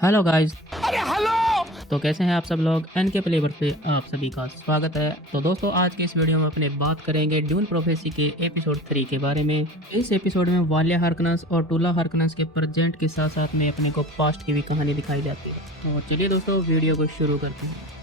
Hello guys. अरे hello. तो कैसे हैं आप सब लोग। एन के प्लेवर पे आप सभी का स्वागत है। तो दोस्तों आज के इस वीडियो में अपने बात करेंगे ड्यून प्रोफेसी के एपिसोड 3 के बारे में। इस एपिसोड में वालिया हार्कनेस और टूला हार्कनेस के प्रेजेंट के साथ साथ में अपने को पास्ट की भी कहानी दिखाई जाती है। तो चलिए दोस्तों वीडियो को शुरू करते हैं।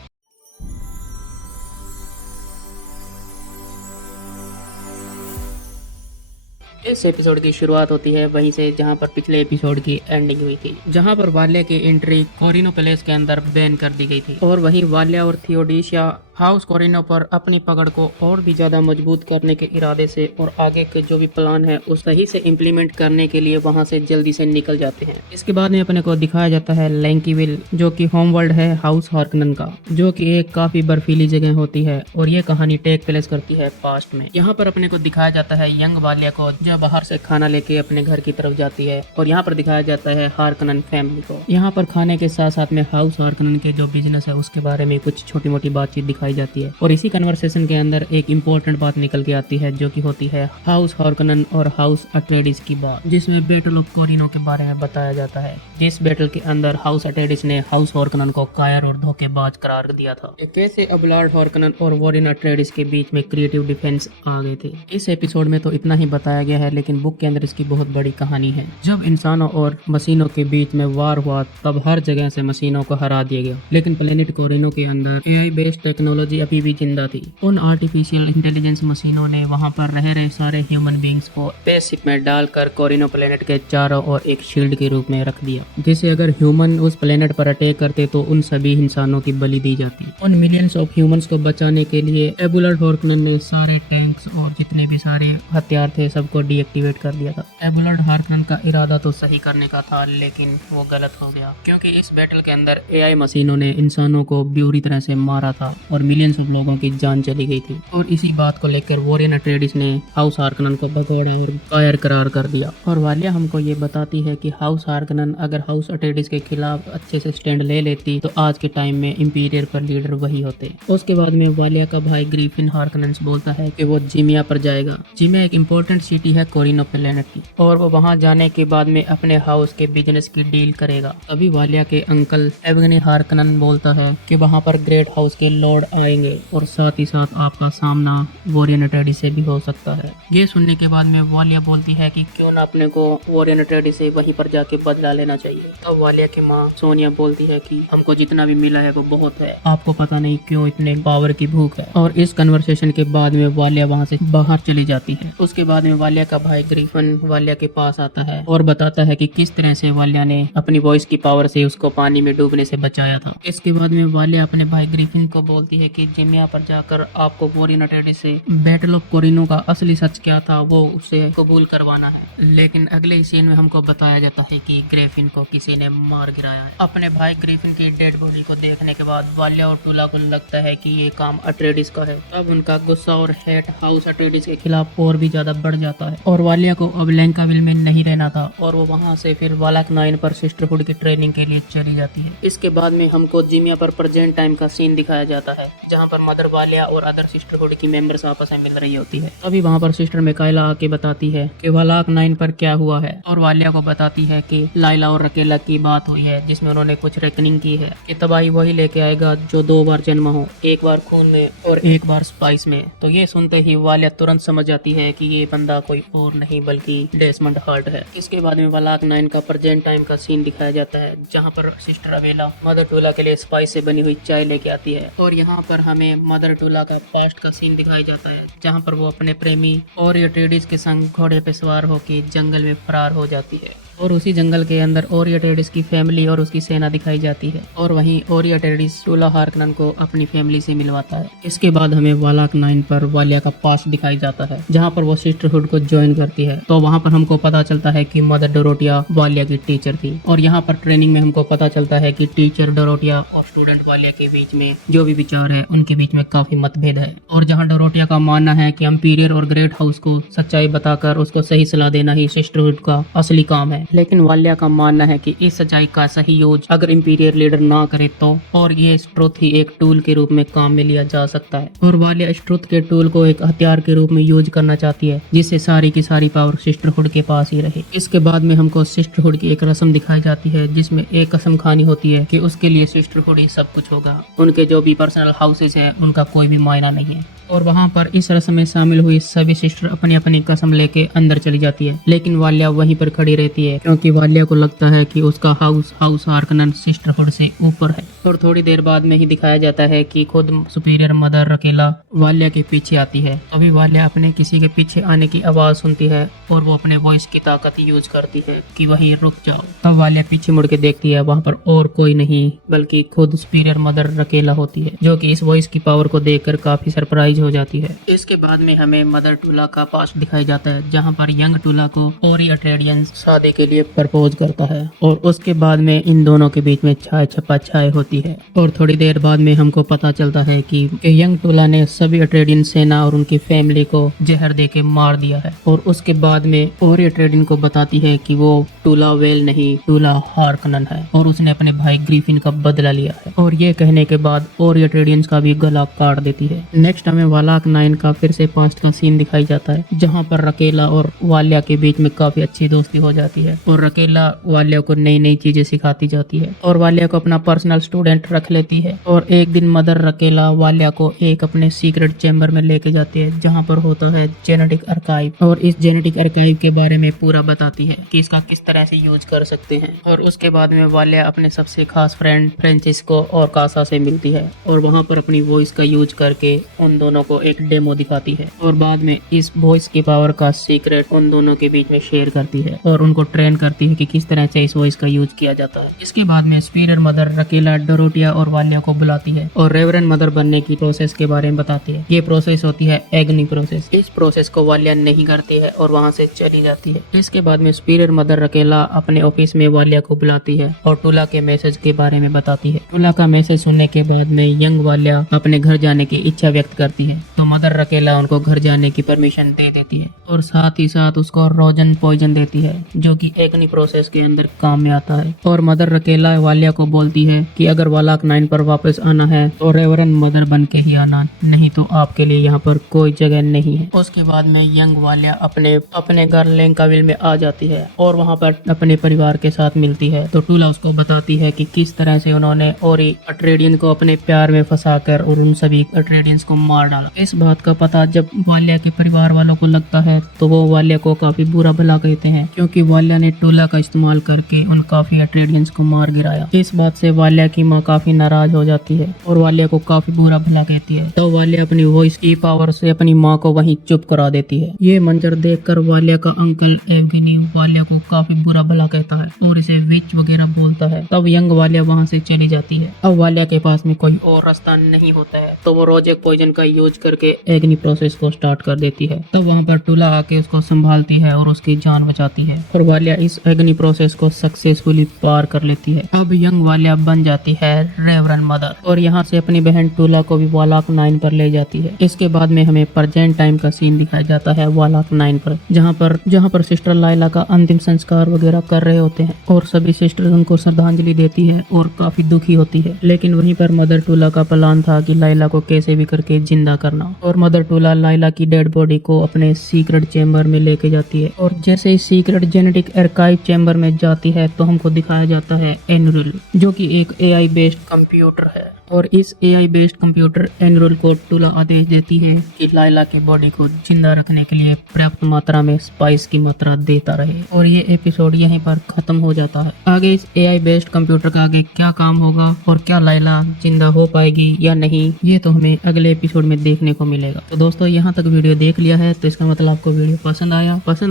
इस एपिसोड की शुरुआत होती है वहीं से जहां पर पिछले एपिसोड की एंडिंग हुई थी, जहां पर वाल्या की एंट्री कोरिनो पैलेस के अंदर बैन कर दी गई थी और वहीं वाल्या और थियोडीसिया हाउस कोरिनो पर अपनी पकड़ को और भी ज्यादा मजबूत करने के इरादे से और आगे के जो भी प्लान है उस सही से इम्प्लीमेंट करने के लिए वहां से जल्दी से निकल जाते हैं। इसके बाद में अपने को दिखाया जाता है लैंकीविल, जो कि होम वर्ल्ड है हाउस हार्कनन का, जो कि एक काफी बर्फीली जगह होती है और ये कहानी टेक प्लेस करती है पास्ट में। यहाँ पर अपने को दिखाया जाता है यंग वाल्या को जो बाहर से खाना लेके अपने घर की तरफ जाती है और यहाँ पर दिखाया जाता है हार्कनन फैमिली को। यहाँ पर खाने के साथ साथ में हाउस हार्कनन के जो बिजनेस है उसके बारे में कुछ छोटी मोटी बातचीत दिखाई जाती है और इसी कन्वर्सेशन के अंदर एक इम्पोर्टेंट बात निकल के आती है जो कि होती है हाउस हार्कनन और हाउस अट्रेडिस की बात, जिसमें बैटल ऑफ कोरिनो के बारे में बताया जाता है। जिस बैटल के अंदर हाउस अट्रेडिस ने हाउस हार्कनन को कायर और धोखेबाज करार दिया था। कैसे अब लॉर्ड हार्कनन और वॉरेन अट्रेडिस के बीच में क्रिएटिव डिफेंस आ गए थे। इस एपिसोड में तो इतना ही बताया गया है, लेकिन बुक के अंदर इसकी बहुत बड़ी कहानी है। जब इंसानों और मशीनों के बीच में वार हुआ तब हर जगह से मशीनों को हरा दिया गया, लेकिन प्लेनेट कोरिनो के अंदर एआई बेस्ड टेक्नोलॉजी अभी भी जिंदा थी। उन आर्टिफिशियल इंटेलिजेंस मशीनों ने वहां पर रह रहे सारे ह्यूमन बींग्स को स्पेसशिप में डालकर कोरिनो प्लेनेट के चारों ओर एक शील्ड के रूप में रख दिया, जिसे अगर ह्यूमन उस प्लेनेट पर अटैक करते तो उन सभी इंसानों की बलि दी जाती। उन मिलियंस ऑफ ह्यूमंस को बचाने के लिए एबुलर्ड हार्कनन ने सारे टैंक्स और जितने भी सारे हथियार थे सबको डीएक्टिवेट कर दिया था। एबुलर्ड हार्कनन का इरादा तो सही करने का था, लेकिन वो गलत हो गया, क्योंकि इस बैटल के अंदर एआई मशीनों ने इंसानों को बुरी तरह से मारा था और मिलियंस ऑफ लोगों की जान चली गई थी। और इसी बात को लेकर वॉरेन अट्रेडिस ने हाउस हार्कनन को भगोड़ा और कायर करार कर दिया। और वालिया हमको ये बताती है कि हाउस हार्कनन अगर हाउस अट्रेडिस के खिलाफ अच्छे से स्टैंड ले लेती तो आज के टाइम में इंपीरियर पर लीडर वही होते। उसके बाद में वालिया का भाई ग्रिफिन हार्कनन बोलता है कि वो जिमिया पर जाएगा। जिमिया एक इम्पोर्टेंट सिटी है कोरिनो प्लेनेट की, और वो वहाँ जाने के बाद में अपने हाउस के बिजनेस की डील करेगा। अभी वालिया के अंकल एवगनी हार्कनन बोलता है कि वहाँ पर ग्रेट हाउस के लॉर्ड आएंगे और साथ ही साथ आपका सामना वॉरेन अट्रेडिस से भी हो सकता है। ये सुनने के बाद में वालिया बोलती है कि क्यों ना अपने को वॉरेन अट्रेडिस से वहीं पर जाके बदला लेना चाहिए। तो वालिया की माँ सोनिया बोलती है कि हमको जितना भी मिला है वो बहुत है, आपको पता नहीं क्यों इतने पावर की भूख है। और इस कन्वर्सेशन के बाद में वालिया वहाँ से बाहर चली जाती है। उसके बाद में वालिया का भाई ग्रिफिन वालिया के पास आता है और बताता है कि किस तरह से वालिया ने अपनी वॉइस की पावर से उसको पानी में डूबने से बचाया था। इसके बाद में वालिया अपने भाई ग्रिफिन को बोलती है कि जिमिया पर जाकर आपको वॉरेन अट्रेडिस से बैटल ऑफ कोरिनो का असली सच क्या था वो उससे कबूल करवाना है। लेकिन अगले ही सीन में हमको बताया जाता है कि ग्रिफिन को किसी ने मार गिराया है। अपने भाई ग्रिफिन की डेड बॉडी को देखने के बाद वालिया और टूला को लगता है कि ये काम अट्रेडिस का है। अब उनका गुस्सा और हेट हाउस अट्रेडिस के खिलाफ और भी ज्यादा बढ़ जाता है और वालिया को अब लैंकाविल में नहीं रहना था और वो वहाँ से फिर वालाक 9 पर सिस्टरहुड की ट्रेनिंग के लिए चली जाती है। इसके बाद में हमको जिमिया पर प्रेजेंट टाइम का सीन दिखाया जाता है, जहाँ पर मदर वालिया और अदर सिस्टरहुड की मेंबर्स आपस में मिल रही होती है। अभी वहाँ पर सिस्टर मिकाइला आके बताती है कि वालाक 9 पर क्या हुआ है और वालिया को बताती है कि लाइला और रकेला की बात हुई है जिसमें उन्होंने कुछ रेकनिंग की है कि तबाही वही लेके आएगा जो 2 बार जन्म हो, एक बार खून में और एक बार स्पाइस में। तो ये सुनते ही वालिया तुरंत समझ जाती है कि ये बंदा कोई और नहीं बल्कि डेसमंड हार्ट है। इसके बाद में वालाक 9 का प्रेजेंट टाइम का सीन दिखाया जाता है, जहाँ पर सिस्टर अवेला मदर टूला के लिए स्पाइस से बनी हुई चाय लेके आती है और यहाँ पर हमें मदर टूला का पास्ट का सीन दिखाया जाता है, जहाँ पर वो अपने प्रेमी और अट्रेडिस के संग घोड़े पे सवार होकर जंगल में फरार हो जाती है। और उसी जंगल के अंदर ओरी अट्रेडिस की फैमिली और उसकी सेना दिखाई जाती है और वहीं ओरी अट्रेडिस टूला हार्कनन को अपनी फैमिली से मिलवाता है। इसके बाद हमें वालाक 9 पर वालिया का पास्ट दिखाई जाता है, जहां पर वो सिस्टरहुड को ज्वाइन करती है। तो वहां पर हमको पता चलता है कि मदर डोरोटिया वालिया की टीचर थी और यहाँ पर ट्रेनिंग में हमको पता चलता है कि टीचर डोरोटिया और स्टूडेंट वालिया के बीच में जो भी विचार है उनके बीच में काफी मतभेद है। और जहाँ डोरोटिया का मानना है कि एम्पीरियर और ग्रेट हाउस को सच्चाई बताकर उसको सही सलाह देना ही सिस्टरहुड का असली काम है, लेकिन वाल्या का मानना है कि इस सच्चाई का सही यूज अगर इंपीरियल लीडर ना करे तो, और ये इस ट्रुथ ही एक टूल के रूप में काम में लिया जा सकता है। और वाल्या इस ट्रुथ के टूल को एक हथियार के रूप में यूज करना चाहती है, जिससे सारी की सारी पावर सिस्टरहुड के पास ही रहे। इसके बाद में हमको सिस्टरहुड की एक रस्म दिखाई जाती है, जिसमें एक कसम खानी होती है कि उसके लिए सिस्टरहुड ही सब कुछ होगा। उनके जो भी पर्सनल हाउसेस हैं उनका कोई भी मायना नहीं है। और वहाँ पर इस रस्म में शामिल हुई सभी सिस्टर अपनी अपनी कसम लेके अंदर चली जाती है, लेकिन वाल्या वहीं पर खड़ी रहती है, क्योंकि वाल्या को लगता है कि उसका हाउस हार्कनन सिस्टरहुड से ऊपर है। और थोड़ी देर बाद में ही दिखाया जाता है कि खुद सुपीरियर मदर रकेला वाल्या के पीछे आती है। अभी वाल्या अपने किसी के पीछे आने की आवाज सुनती है और वो अपने वॉइस की ताकत यूज करती है कि वहीं रुक जाओ। तब वाल्या पीछे मुड़ के देखती है, वहाँ पर और कोई नहीं बल्कि खुद सुपीरियर मदर रकेला होती है, जो कि इस वॉइस की पावर को देखकर काफी सरप्राइज हो जाती है। इसके बाद में हमें मदर टूला का पास्ट दिखाया जाता है, जहाँ पर यंग टूला को ओरी अट्रेडियंस शादी के लिए प्रपोज करता है, और उसके बाद में इन दोनों के बीच में छाए छपा छाए होती है। और थोड़ी देर बाद में हमको पता चलता है कि यंग टूला ने सभी अट्रेडियन सेना और उनकी फैमिली को जहर दे के मार दिया है। और उसके बाद में ओरी अट्रेडियन को बताती है कि वो टूला वेल नहीं, टूला हार्कनन है, और उसने अपने भाई ग्रिफिन का बदला लिया है। और ये कहने के बाद ओरी अट्रेडियंस का भी गला काट देती है। नेक्स्ट हमें वालाक 9 का फिर से पास्ट का सीन दिखाई जाता है, जहाँ पर रकेला और वाल्या के बीच में काफी अच्छी दोस्ती हो जाती है, और रकेला वाल्या को नई नई चीजें सिखाती जाती है, और वाल्या को अपना पर्सनल स्टूडेंट रख लेती है। और एक दिन मदर रकेला वाल्या को एक अपने सीक्रेट चैम्बर में लेके जाती है, जहाँ पर होता है जेनेटिक आर्काइव, और इस जेनेटिक आर्काइव के बारे में पूरा बताती है कि इसका किस तरह से यूज कर सकते हैं। और उसके बाद में वाल्या अपने सबसे खास फ्रेंड फ्रेंसिस्को और कासा से मिलती है, और वहाँ पर अपनी वॉइस का यूज करके उन दोनों को एक डेमो दिखाती है, और बाद में इस वॉइस की पावर का सीक्रेट उन दोनों के बीच में शेयर करती है, और उनको ट्रेन करती है कि किस तरह से इस वॉइस का यूज किया जाता है। इसके बाद में सुपीरियर मदर रकेला डोरोटिया और वाल्या को बुलाती है, और रेवरेंड मदर बनने की प्रोसेस के बारे में बताती है। ये प्रोसेस होती है एग्नी प्रोसेस। इस प्रोसेस को वाल्या नहीं करती है और वहाँ से चली जाती है। इसके बाद में सुपीरियर मदर रकेला अपने ऑफिस में वाल्या को बुलाती है और टूला के मैसेज के बारे में बताती है। टूला का मैसेज सुनने के बाद में यंग वाल्या अपने घर जाने की इच्छा व्यक्त करती है, तो मदर रकेला उनको घर जाने की परमिशन दे देती है, और साथ ही साथ उसको रोजन पॉइजन देती है, जो कि एग्नी प्रोसेस के अंदर काम में आता है। और मदर रकेला वाल्या को बोलती है कि अगर वालाक 9 पर वापस आना है तो रेवरेंड मदर बन के ही आना, नहीं तो आपके लिए यहाँ पर कोई जगह नहीं है। उसके बाद में यंग वाल्या अपने घर लेंकाविल में आ जाती है और वहाँ पर अपने परिवार के साथ मिलती है। तो टूला उसको बताती है कि किस तरह से उन्होंने ओरी अट्रेडियन को अपने प्यार में फंसाकर और उन सभी अट्रेडियंस को मार डाला। इस बात का पता जब वाल्या के परिवार वालों को लगता है तो वो वाल्या को काफी बुरा भला कहते हैं, क्योंकि वाल्या ने टूला का इस्तेमाल करके उन काफी अट्रेडियंस को मार गिराया। इस बात से वाल्या की माँ काफी नाराज हो जाती है और वाल्या को काफी बुरा भला कहती है। तो वाल्या अपनी वॉइस की पावर से अपनी माँ को वहीं चुप करा देती है। ये मंजर देखकर वाल्या का अंकल एवगेनी वाल्या को काफी बुरा भला कहता है और इसे विच वगैरह बोलता है। तब यंग वाल्या वहाँ से चली जाती है। अब वाल्या के पास में कोई और रास्ता नहीं होता है, तो वो रोजेक पॉइजन का यूज करके एग्नी प्रोसेस को स्टार्ट कर देती है। तब वहाँ पर टूला आके उसको संभालती है और उसकी जान बचाती है, और वाल्या इस एग्नी प्रोसेस को सक्सेसफुली पार कर लेती है। अब यंग वाल्या बन जाती है रेवरेंड मदर, और यहाँ से अपनी बहन टूला को भी वालाक 9 पर ले जाती है। इसके बाद में हमें प्रेजेंट टाइम का सीन दिखाया जाता है वालाक 9 पर, जहाँ पर सिस्टर लाइला का अंतिम संस्कार वगैरह कर रहे होते हैं, और सभी सिस्टर्स उनको श्रद्धांजलि देती है और काफी दुखी होती है। लेकिन वहीं पर मदर टूला का प्लान था कि लाइला को कैसे भी करके जिंदा करना, और मदर टूला लाइला की डेड बॉडी को अपने सीक्रेट चैम्बर में लेके जाती है। और जैसे ही सीक्रेट जेनेटिक आर्काइव चैम्बर में जाती है तो हमको दिखाया जाता है एनरुल, जो कि एक AI बेस्ड कंप्यूटर है, और इस AI बेस्ड कंप्यूटर एनरुल को टूला आदेश देती है कि लाइला की बॉडी को जिंदा रखने के लिए पर्याप्त मात्रा में स्पाइस की मात्रा देता रहे। और ये एपिसोड यहीं पर खत्म हो जाता है। आगे इस AI बेस्ड कंप्यूटर का आगे क्या काम होगा और क्या लाइला जिंदा हो पाएगी या नहीं, ये तो हमें अगले एपिसोड में देखने को मिलेगा। तो दोस्तों, यहाँ तक वीडियो देख लिया है तो इसका मतलब आपको वीडियो पसंद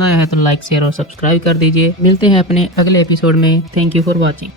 आया है तो लाइक शेयर और सब्सक्राइब कर दीजिए। मिलते हैं अपने अगले एपिसोड में। Thank you for watching.